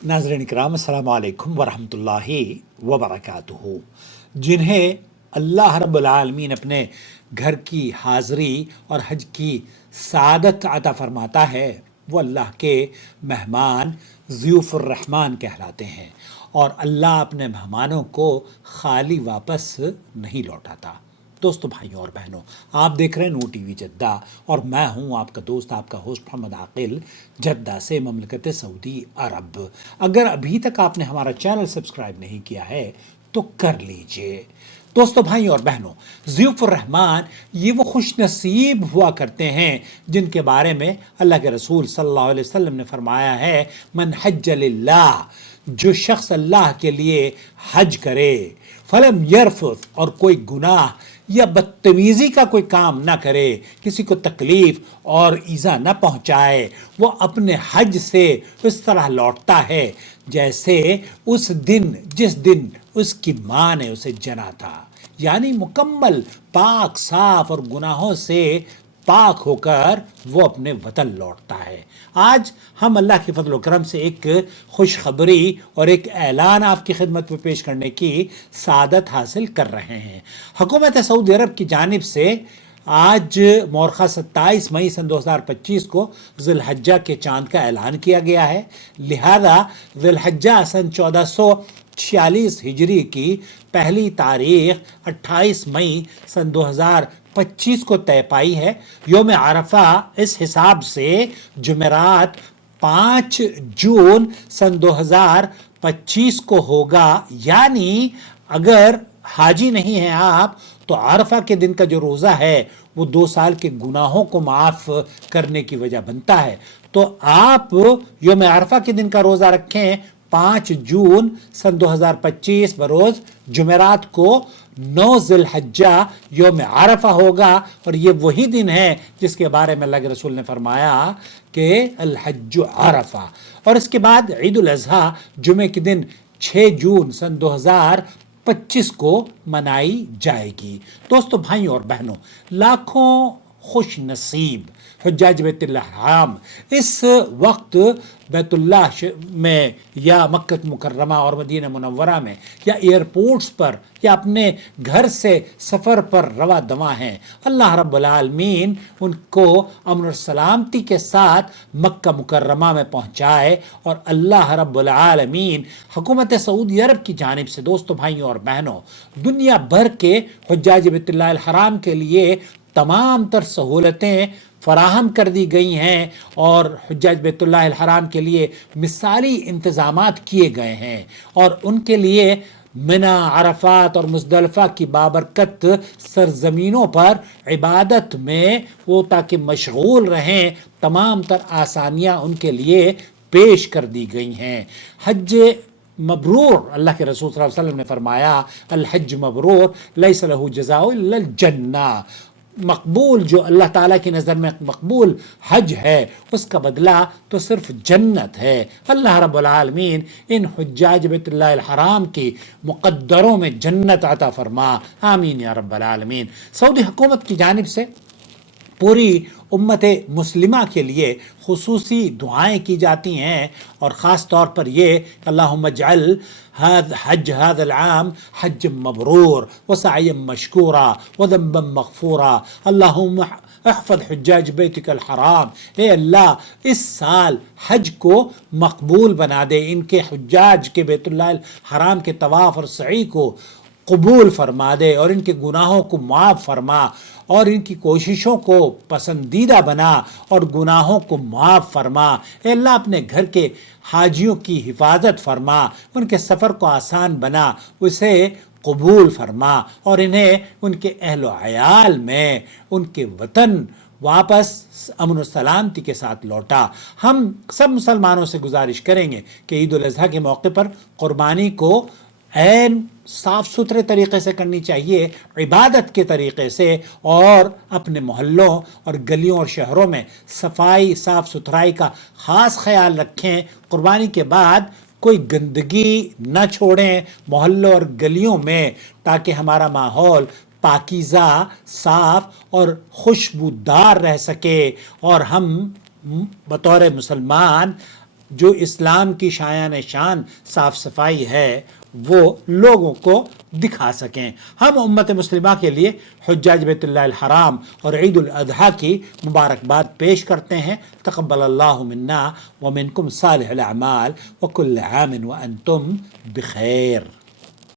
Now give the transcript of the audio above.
नाज़रीन इकराम अस्सलामु अलैकुम वरहमतुल्लाहि वबरकातुहू। जिन्हें अल्लाह रब्बुल आलमीन अपने घर की हाज़री और हज की सादत अता फरमाता है, वो अल्लाह के मेहमान ज़ियूफ़ुर रहमान कहलाते हैं। और अल्लाह अपने मेहमानों को खाली वापस नहीं लौटाता। दोस्तों, भाइयों और बहनों, आप देख रहे हैं नू टीवी जद्दा और मैं हूं आपका दोस्त, आपका होस्ट मोहम्मद आकिल, जद्दा से, ममलकत सऊदी अरब। अगर अभी तक आपने हमारा चैनल सब्सक्राइब नहीं किया है तो कर लीजिए। दोस्तों, भाइयों और बहनों, ज़ियूफ़ुर रहमान ये वो खुश नसीब हुआ करते हैं जिनके बारे में अल्लाह के रसूल सल्लल्लाहु अलैहि वसल्लम ने फरमाया है, मन हज्ज लिल्लाह, जो शख्स अल्लाह के लिए हज करे, फलम यरफुस, और कोई गुनाह या बदतमीज़ी का कोई काम ना करे, किसी को तकलीफ और ईज़ा ना पहुंचाए, वो अपने हज से इस तरह लौटता है जैसे उस दिन जिस दिन उसकी माँ ने उसे जना था। यानी मुकम्मल पाक साफ और गुनाहों से पाक होकर वो अपने वतन लौटता है। आज हम अल्लाह के फजल करम से एक खुशखबरी और एक ऐलान आपकी खिदमत में पेश करने की सादत हासिल कर रहे हैं। हुकूमत सऊदी अरब की जानिब से आज मौरखा 27 मई सन 2025 को ज़िलहज्जा के चांद का ऐलान किया गया है। लिहाजा ज़िलहज्जा सन 1446 हिजरी की पहली तारीख 28 मई सन 2025 को तय पाई है। योम अरफा इस हिसाब से जुमेरात 5 जून सन 2025 को होगा। यानी अगर हाजी नहीं हैं आप तो अरफा के दिन का जो रोज़ा है वो 2 साल के गुनाहों को माफ़ करने की वजह बनता है। तो आप योम अरफा के दिन का रोज़ा रखें 5 जून सन 2025 बरोज़ जुमेरात को 9 ज़िलहज्जा योम अरफा होगा। और ये वही दिन है जिसके बारे में अल्लाह के रसूल ने फरमाया कि अल हज्जु अरफा। और इसके बाद ईद उल अज़हा जुमे के दिन 6 जून सन 2025 को मनाई जाएगी। दोस्तों, भाइयों और बहनों, लाखों खुश नसीब हुज्जाज बैतुल्लाह हराम इस वक्त बैतुल्लाह में या मक्का मुकर्रमा और मदीना मुनव्वरा में या एयरपोर्ट्स पर या अपने घर से सफ़र पर रवा दवा हैं। अल्लाह रब्बुल आलमीन उनको अमन और सलामती के साथ मक्का मुकर्रमा में पहुँचाए और अल्लाह रब्बुल आलमीन हुकूमत सऊदी अरब की जानिब से दोस्तों, भाइयों और बहनों, दुनिया भर के हुज्जाज बैतुल्लाह हराम के लिए तमाम तर सहूलतें फराहम कर दी गई हैं और हुज्जाज बैतुल्लाह हराम के लिए मिसाली इंतज़ामात किए गए हैं। और उनके लिए मिना, अरफात और मुज़दलिफ़ा की बाबरकत सरज़मीनों पर इबादत में वो ताकि मशगूल रहें, तमाम तर आसानियाँ उनके लिए पेश कर दी गई हैं। हज मबरूर, अल्लाह के रसूल सल्लल्लाहु अलैहि वसल्लम ने फरमाया, अल हज मबरूर लैसा लहू जज़ाउ इल्लल जन्ना। मकबूल, जो अल्लाह ताला की नज़र में मकबूल हज है, उसका बदला तो सिर्फ जन्नत है। अल्लाह रब्बुल आलमीन इन हुज्जाज बैतुल्लाह हराम की मुक़द्दरों में जन्नत अता फरमा, आमीन या रब्बल आलमीन। सऊदी हुकूमत की जानिब से पूरी उम्मत मुस्लिमा के लिए खुसूसी दुआएं की जाती हैं और ख़ास तौर पर ये अल्लाहुम्मा जअल हज हाज़ल आम हज मबरूर व सअयम मशकूरा व ज़ंबम मग़फ़ूरा, अल्लाहुम्मा अहफ़ज़ हुज्जाज बैतिकल हराम, ए अल्लाह इस साल हज को मकबूल बना दे, इनके हुज्जाज के बैतुल्लाह हराम के तवाफ़ और सई को कबूल फरमा दे और इनके गुनाहों को माफ़ फरमा और इनकी कोशिशों को पसंदीदा बना और गुनाहों को माफ़ फरमा। अल्लाह अपने घर के हाजियों की हिफाजत फरमा, उनके सफ़र को आसान बना, उसे कबूल फरमा और इन्हें उनके अहल व अयाल में उनके वतन वापस अमन और सलामती के साथ लौटा। हम सब मुसलमानों से गुजारिश करेंगे कि ईद उल अज़हा के मौके पर क़ुरबानी को ऐन साफ़ सुथरे तरीक़े से करनी चाहिए, इबादत के तरीक़े से, और अपने मोहल्लों और गलियों और शहरों में सफाई साफ़ सुथराई का ख़ास ख्याल रखें। क़ुरबानी के बाद कोई गंदगी न छोड़ें मोहल्लों और गलियों में, ताकि हमारा माहौल पाकीज़ा, साफ़ और खुशबूदार रह सके और हम बतौर मुसलमान جو اسلام کی شایان شان صاف صفائی ہے وہ لوگوں کو دکھا سکیں۔ ہم امت مسلمہ کے لیے حجاج بیت اللہ الحرام اور عید الاضحیٰ کی مبارکباد پیش کرتے ہیں۔ تقبل اللہ منا ومنکم صالح الاعمال وکل عام وانتم بخیر۔